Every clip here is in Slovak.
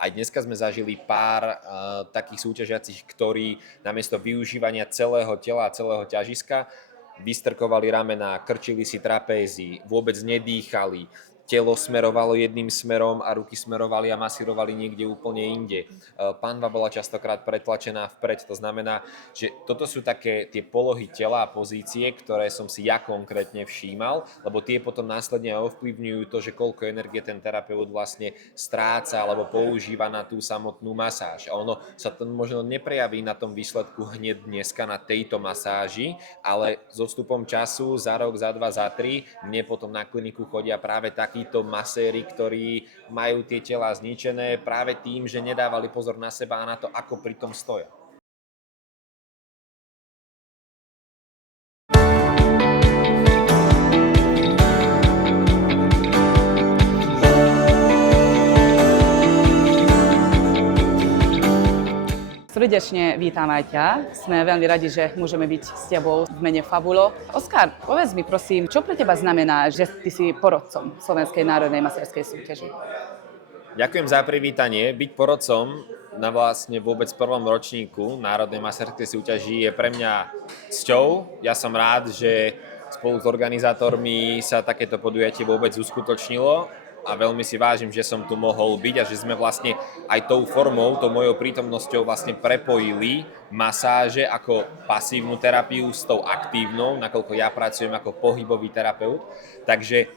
Aj dneska sme zažili pár takých súťažiacich, ktorí namiesto využívania celého tela a celého ťažiska vystrkovali ramená, krčili si trapézy, vôbec nedýchali, telo smerovalo jedným smerom a ruky smerovali a masírovali niekde úplne inde. Panva bola častokrát pretlačená vpred, to znamená, že toto sú také tie polohy tela a pozície, ktoré som si ja konkrétne všímal, lebo tie potom následne ovplyvňujú to, že koľko energie ten terapeut vlastne stráca alebo používa na tú samotnú masáž. A ono sa to možno neprejaví na tom výsledku hneď dneska na tejto masáži, ale s odstupom času, za rok, za dva, za tri, mne potom na kliniku chodia práve takíto maséri, ktorí majú tie tela zničené práve tým, že nedávali pozor na seba a na to, ako pri tom stoja. Srdečne vítam aj ťa. Sme veľmi radi, že môžeme byť s tebou v mene Fabulo. Oskar, povedz mi prosím, čo pre teba znamená, že ty si porodcom Slovenskej národnej masérskej súťaže? Ďakujem za privítanie. Byť porodcom na vlastne vôbec prvom ročníku Národnej masérskej súťaži je pre mňa cťou. Ja som rád, že spolu s organizátormi sa takéto podujatie vôbec uskutočnilo a veľmi si vážim, že som tu mohol byť a že sme vlastne aj tou formou, tou mojou prítomnosťou vlastne prepojili masáže ako pasívnu terapiu s tou aktívnou, nakoľko ja pracujem ako pohybový terapeut. Takže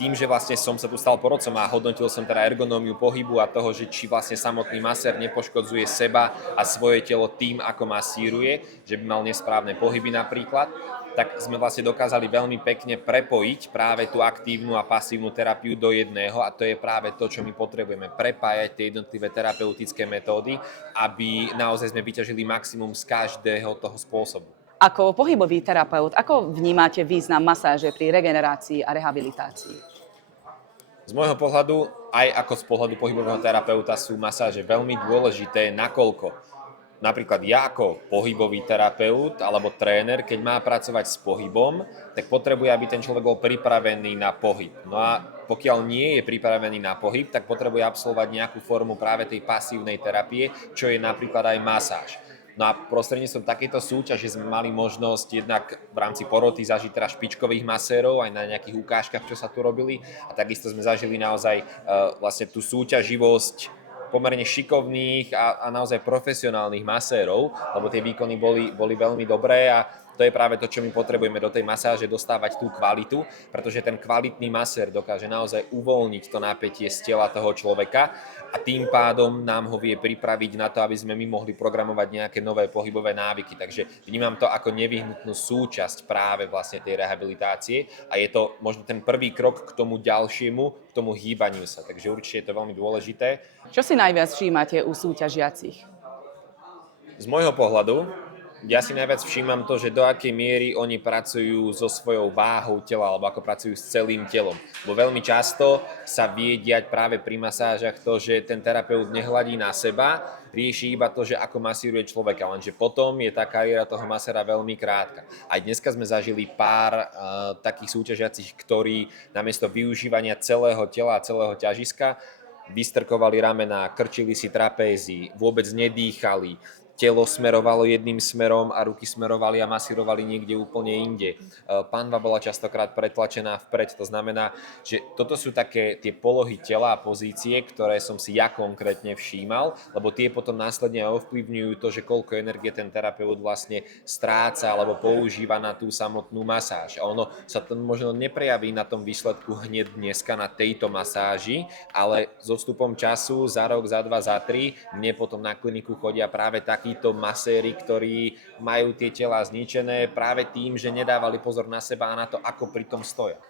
tým, že vlastne som sa tu stal porodcom a hodnotil som teda ergonómiu pohybu a toho, že či vlastne samotný masér nepoškodzuje seba a svoje telo tým, ako masíruje, že by mal nesprávne pohyby napríklad, tak sme vlastne dokázali veľmi pekne prepojiť práve tú aktívnu a pasívnu terapiu do jedného a to je práve to, čo my potrebujeme, prepájať tie jednotlivé terapeutické metódy, aby naozaj sme vyťažili maximum z každého toho spôsobu. Ako pohybový terapeut, ako vnímate význam masáže pri regenerácii a rehabilitácii? Z môjho pohľadu, aj ako z pohľadu pohybového terapeuta sú masáže veľmi dôležité, nakoľko napríklad ja ako pohybový terapeut alebo tréner, keď má pracovať s pohybom, tak potrebuje, aby ten človek bol pripravený na pohyb. No a pokiaľ nie je pripravený na pohyb, tak potrebuje absolvovať nejakú formu práve tej pasívnej terapie, čo je napríklad aj masáž. No a prostredníctvom takéto súťaže sme mali možnosť jednak v rámci poroty zažiť teda špičkových masérov aj na nejakých ukážkach, čo sa tu robili a takisto sme zažili naozaj vlastne tú súťaživosť pomerne šikovných a naozaj profesionálnych masérov, lebo tie výkony boli veľmi dobré a to je práve to, čo my potrebujeme do tej masáže dostávať tú kvalitu, pretože ten kvalitný masér dokáže naozaj uvoľniť to napätie z tela toho človeka a tým pádom nám ho vie pripraviť na to, aby sme my mohli programovať nejaké nové pohybové návyky. Takže vnímam to ako nevyhnutnú súčasť práve vlastne tej rehabilitácie a je to možno ten prvý krok k tomu ďalšiemu, k tomu hýbaniu sa. Takže určite je to veľmi dôležité. Čo si najviac všímate u súťažiacich? Z môjho pohľadu, ja si najviac všímam to, že do akej miery oni pracujú so svojou váhou tela alebo ako pracujú s celým telom. Bo veľmi často sa vie diať práve pri masážach to, že ten terapeut nehľadí na seba, rieši iba to, že ako masíruje človeka, lenže potom je tá kariéra toho maséra veľmi krátka. Aj dneska sme zažili pár takých súťažiacich, ktorí namiesto využívania celého tela a celého ťažiska vystrkovali ramená, krčili si trapézy, vôbec nedýchali, telo smerovalo jedným smerom a ruky smerovali a masírovali niekde úplne inde. Panva bola častokrát pretlačená vpred, to znamená, že toto sú také tie polohy tela a pozície, ktoré som si ja konkrétne všímal, lebo tie potom následne ovplyvňujú to, že koľko energie ten terapeut vlastne stráca alebo používa na tú samotnú masáž. A ono sa to možno neprejaví na tom výsledku hneď dneska na tejto masáži, ale s odstupom času, za rok, za dva, za tri, mne potom na kliniku chodia práve takíto maséri, ktorí majú tie tela zničené práve tým, že nedávali pozor na seba a na to, ako pri tom stoja.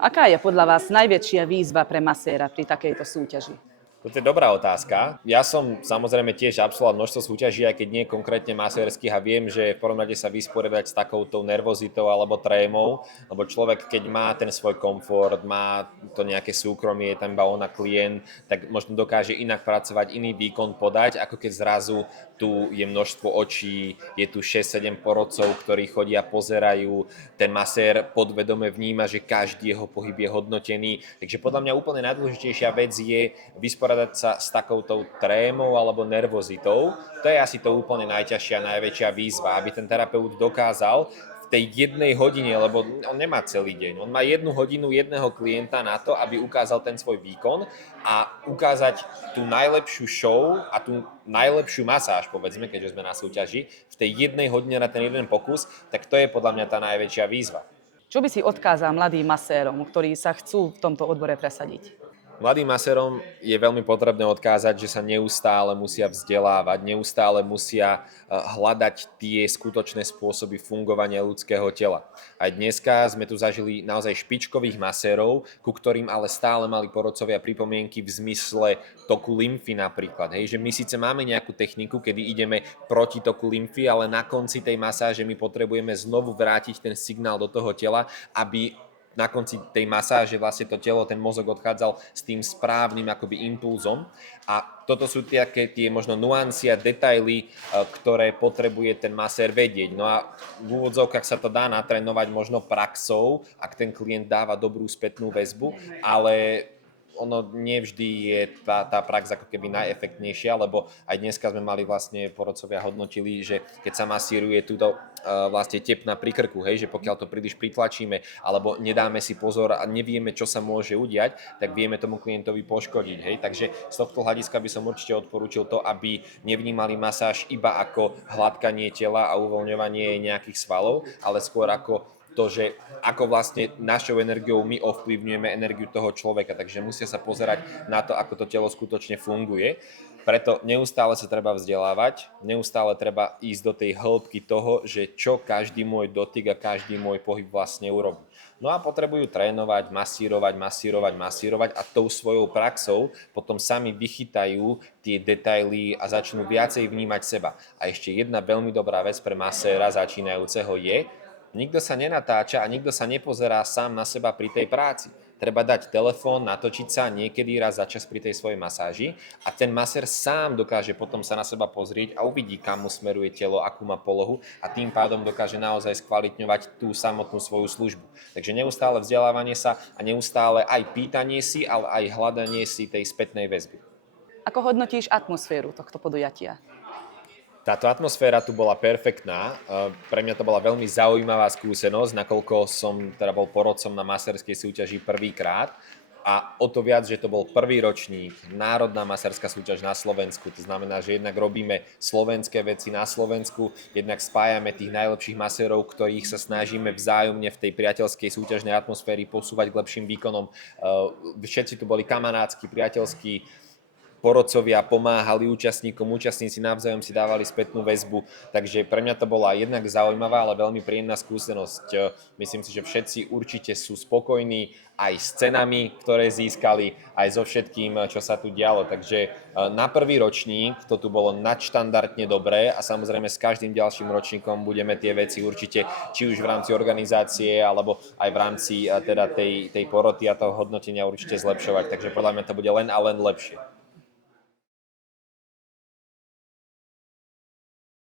Aká je podľa vás najväčšia výzva pre maséra pri takejto súťaži? Toto je dobrá otázka. Ja som samozrejme tiež absolvoval množstvo súťaží, aj keď nie konkrétne masérskych a viem, že v prvom rade sa vysporiadať s takouto nervozitou alebo trémou, lebo človek, keď má ten svoj komfort, má to nejaké súkromie, je tam iba on a klient, tak možno dokáže inak pracovať, iný výkon podať, ako keď zrazu tu je množstvo očí, je tu 6-7 porodcov, ktorí chodia, pozerajú, ten masér podvedome vníma, že každý jeho pohyb je hodnotený. Takže podľa mňa úplne najdôležitejšia vec je vysporiadať vysporiadať sa s takouto trémou alebo nervozitou. To je asi to úplne najťažšia, najväčšia výzva, aby ten terapeut dokázal v tej jednej hodine, lebo on nemá celý deň, on má 1 hodinu jedného klienta na to, aby ukázal ten svoj výkon a ukázať tú najlepšiu show a tú najlepšiu masáž, povedzme, keďže sme na súťaži, v tej 1 hodine na ten jeden pokus, tak to je podľa mňa tá najväčšia výzva. Čo by si odkázal mladým masérom, ktorí sa chcú v tomto odbore presadiť? Mladým masérom je veľmi potrebné odkázať, že sa neustále musia vzdelávať, neustále musia hľadať tie skutočné spôsoby fungovania ľudského tela. Aj dneska sme tu zažili naozaj špičkových masérov, ku ktorým ale stále mali porodcovia pripomienky v zmysle toku lymfy napríklad. Hej, že my síce máme nejakú techniku, kedy ideme proti toku lymfy, ale na konci tej masáže my potrebujeme znovu vrátiť ten signál do toho tela, aby na konci tej masáže vlastne to telo, ten mozog odchádzal s tým správnym akoby impulzom a toto sú tie možno nuancy a detaily, ktoré potrebuje ten masér vedieť. No a v úvodzovkách sa to dá natrénovať možno praxou, ak ten klient dáva dobrú spätnú väzbu, ale ono nevždy je tá prax ako keby najefektnejšia, lebo aj dneska sme mali vlastne porodcovia hodnotili, že keď sa masíruje túto vlastne tepna pri krku, hej, že pokiaľ to príliš pritlačíme alebo nedáme si pozor a nevieme, čo sa môže udiať, tak vieme tomu klientovi poškodiť. Hej. Takže z tohto hľadiska by som určite odporúčil to, aby nevnímali masáž iba ako hladkanie tela a uvoľňovanie nejakých svalov, ale skôr ako to, že ako vlastne našou energiou my ovplyvňujeme energiu toho človeka, takže musia sa pozerať na to, ako to telo skutočne funguje. Preto neustále sa treba vzdelávať, neustále treba ísť do tej hĺbky toho, že čo každý môj dotyk a každý môj pohyb vlastne urobí. No a potrebujú trénovať, masírovať a tou svojou praxou potom sami vychytajú tie detaily a začnú viacej vnímať seba. A ešte jedna veľmi dobrá vec pre maséra začínajúceho je, nikto sa nenatáča a nikto sa nepozerá sám na seba pri tej práci. Treba dať telefón, natočiť sa niekedy raz za čas pri tej svojej masáži a ten masér sám dokáže potom sa na seba pozrieť a uvidí, kam mu smeruje telo, akú má polohu a tým pádom dokáže naozaj skvalitňovať tú samotnú svoju službu. Takže neustále vzdelávanie sa a neustále aj pýtanie si, ale aj hľadanie si tej spätnej väzby. Ako hodnotíš atmosféru tohto podujatia? Táto atmosféra tu bola perfektná. Pre mňa to bola veľmi zaujímavá skúsenosť, nakoľko som teda bol porodcom na masérskej súťaži prvýkrát. A o to viac, že to bol prvý ročník, národná masérska súťaž na Slovensku. To znamená, že jednak robíme slovenské veci na Slovensku, jednak spájame tých najlepších masérov, ktorých sa snažíme vzájomne v tej priateľskej súťažnej atmosféry posúvať k lepším výkonom. Všetci tu boli kamarátsky, priateľskí, porodcovia pomáhali účastníkom, účastníci navzájom si dávali spätnú väzbu, takže pre mňa to bola jednak zaujímavá, ale veľmi príjemná skúsenosť. Myslím si, že všetci určite sú spokojní aj s cenami, ktoré získali, aj so všetkým, čo sa tu dialo. Takže na prvý ročník to tu bolo nadštandardne dobré a samozrejme s každým ďalším ročníkom budeme tie veci určite, či už v rámci organizácie, alebo aj v rámci teda tej poroty a toho hodnotenia určite zlepšovať. Takže podľa mňa to bude len a len lepšie.